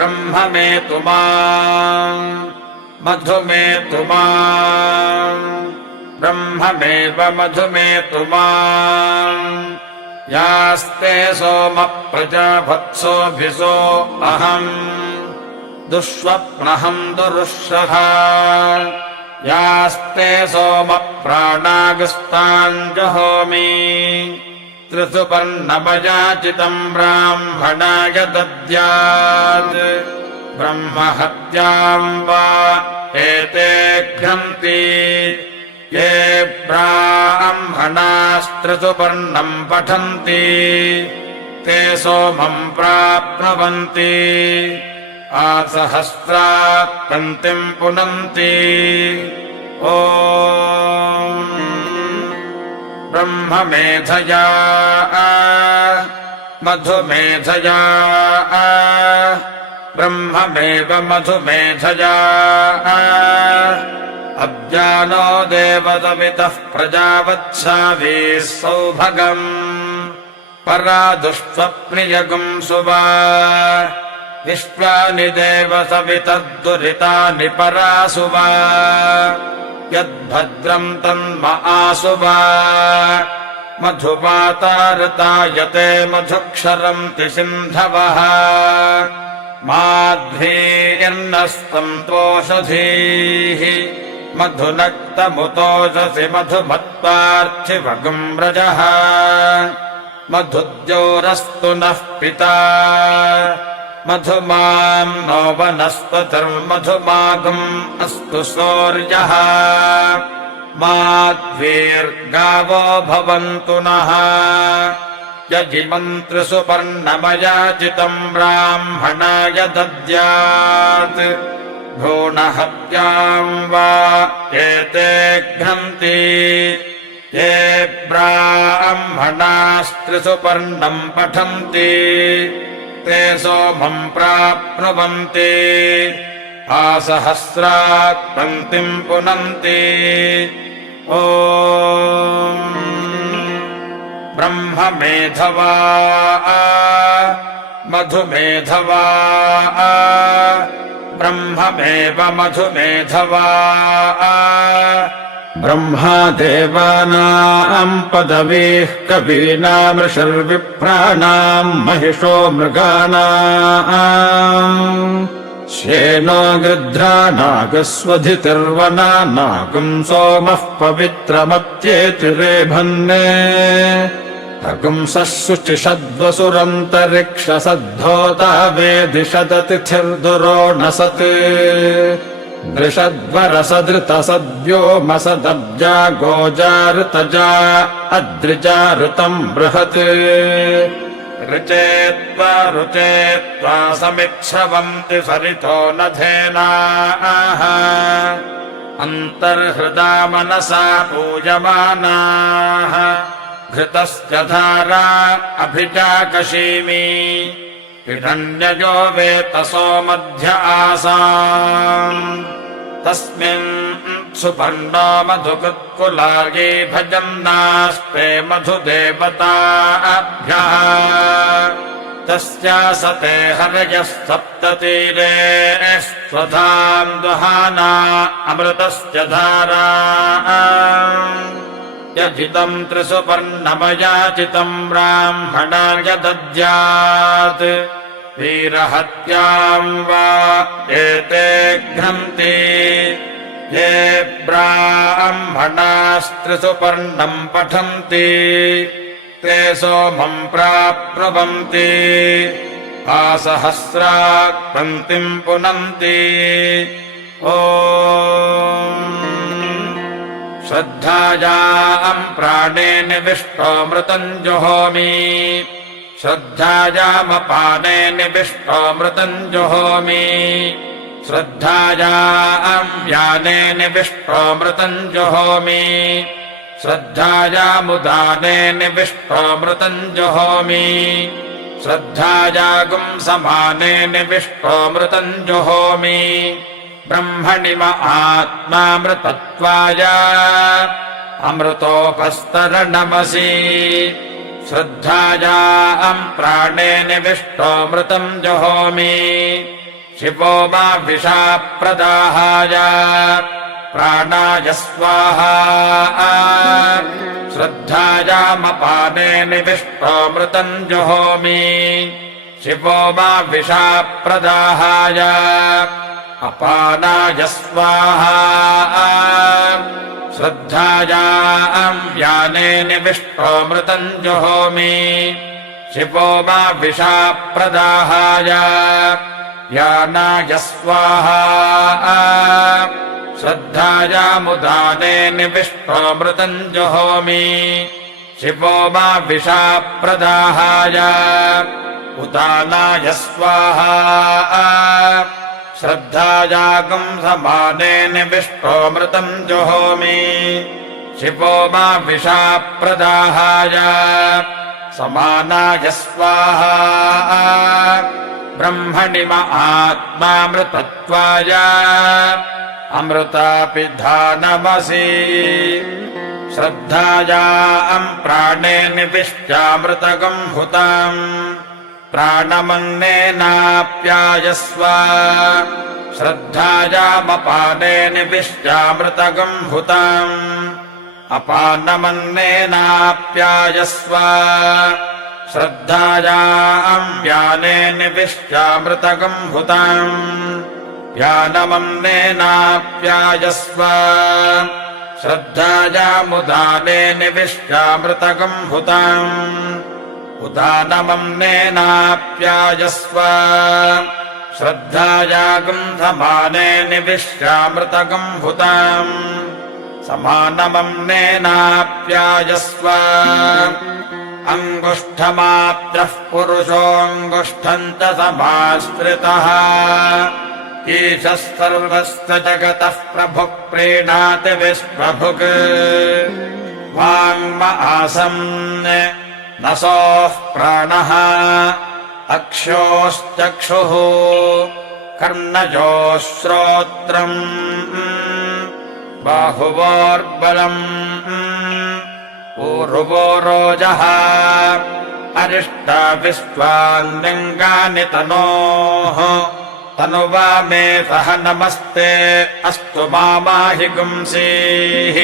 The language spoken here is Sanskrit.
ब्रह्ममेतु माम् मधुमेतु माम् ब्रह्ममेव मधुमेतु माम् यास्ते सोम प्रजावत्सोऽभिसो अहम् दुःस्वप्नहम् दुरुष्यः यास्ते सोम प्राणागस्ताञ्जहोमि त्रिसुपर्णमयाचितम् ब्राह्मणाय दद्यात् ब्रह्महत्याम् वा एते घ्नन्ति ये ब्राह्मणास्त्रिसुपर्णम् पठन्ति ते सोमम् प्राप्नुवन्ति आसहस्रात् पङ्क्तिम् पुनन्ति ॐ ब्रह्ममेधया मधुमेधया ब्रह्ममेव मधुमेधया अब्जानो देवसवितः प्रजावत्सावीः सौभगम् परा दुष्स्वप्नियगुम् सुवा विश्वानि देवसवितद्दुरितानि परासुवा यद्भद्रम् तन्म आसुवा मधुपातारतायते मधुक्षरन्ति सिन्धवः माध्वीर्नस्तन्तोषधीः मधुनक्तमुतोषसि मधुमत्पार्थिवगुम् व्रजः मधुद्योरस्तु नः पिता मधुमाम् नो वनस्पतिर्मधुमागुम् अस्तु सौर्यः माध्वीर्गावो भवन्तु नः यजिमन्त्रिसुपर्णमयाचितम् ब्राह्मणाय दद्यात् भ्रूणहत्याम् वा एते घ्नन्ति ये ब्राह्मणास्त्रिसुपर्णम् पठन्ति ते सोमम् प्राप्नुवन्ति आसहस्रात् पङ्क्तिम् पुनन्ति ॐ ब्रह्ममेधवा मधुमेधवा ब्रह्ममेव मधुमेधवा ब्रह्मा देवानाम् पदवीः कवीनाम् ऋषिर्विप्राणाम् महिषो मृगाणाम् श्येनो गृध्रा नागस्वधितिर्वना नागुम् सोमः पवित्रमत्येति रेभन्ने अगुंसः शुचिषद्वसुरन्तरिक्षसद्धोता वेदिषदतिथिर्दुरोणसत् दृषद्वरसदृतसद्व्योमसदब्जा गोजाऋतजा अद्रिजाऋतम् बृहत् ऋचेत्वा रुचेत्वा समिच्छवन्ति सरितो नधेनाः अन्तर्हृदा मनसा पूयमानाः घृतस्य धारा अभिजाकशीमि हिरण्ययो वेतसो मध्य आसाम् तस्मिन् सुपर्णो मधुकृत्कुलार्ये भजन्नास्ते मधुदेवताभ्यः तस्यासते हरयः सप्ततीरे स्वधाम् दुहाना अमृतस्य धारा यजितम् त्रिसुपर्णमयाचितम् ब्राह्मणाय दद्यात् वीरहत्याम् वा एते घ्नन्ति ये ब्राह्मणास्त्रिसुपर्णम् पठन्ति ते सोमम् प्राप्नुवन्ति आसहस्रात् पङ्क्तिम् पुनन्ति ॐ श्रद्धायाम् प्राणे निविष्टोऽमृतम् जुहोमि श्रद्धायामपाने निविष्टोऽमृतम् जुहोमि श्रद्धायाम् व्याने निविष्टोऽमृतम् जुहोमि श्रद्धायामुदाने निविष्टोऽमृतम् जुहोमि श्रद्धायागुम् समाने निविष्टोऽमृतम् जुहोमि ब्रह्मणि आत्मामृतत्वाय अमृतोपस्तरणमसि श्रद्धायाम् प्राणे निविष्टोऽमृतम् जुहोमि शिवो मा विषा प्रदाहाय प्राणाय स्वाहा श्रद्धायामपाने निविष्टोऽमृतम् जुहोमि शिवो मा विषा प्रदाहाय अपानाय स्वाहा श्रद्धायाम् व्याने निविष्टोऽमृतम् जुहोमि शिवो मा विषा प्रदाहाय व्यानाय स्वाहा श्रद्धायामुदाने निविष्टोऽमृतम् जुहोमि शिवो मा विषा प्रदाहाय उदानाय स्वाहा श्रद्धायागम् समाने निविष्टोऽमृतम् जुहोमि शिवो मा विषा प्रदाहाय समानाय स्वाहा ब्रह्मणि आत्मामृतत्वाय अमृतापिधानमसि श्रद्धायाम् प्राणे निविष्टामृतगम् हुताम् प्राणमन्नेनाप्यायस्व श्रद्धायामपाने निविष्टामृतगम् हुताम् अपानमन्नेनाप्यायस्व श्रद्धायाम् व्याने निविष्टामृतगम् हुताम् व्यानमन्नेनाप्यायस्व श्रद्धायामुदाने निविष्टामृतगम् हुताम् उदानमन्नेनाप्यायस्व श्रद्धायागम् समाने निविष्टामृतगम् हुताम् समानमन्नेनाप्यायस्व अङ्गुष्ठमात्रः पुरुषोऽङ्गुष्ठम् च समाश्रितः ईशः सर्वस्य जगतः प्रभुः प्रीणाति विश्वभुक् वाङ्म आसन् नसोः प्राणः अक्षोश्चक्षुः कर्णयोः श्रोत्रम् बाहुवोर्बलम् ऊरुवोरोजः अरिष्टाविश्वान्यङ्गानि तनोः तनुवा मे सह नमस्ते अस्तु मामाहि गुंसीः।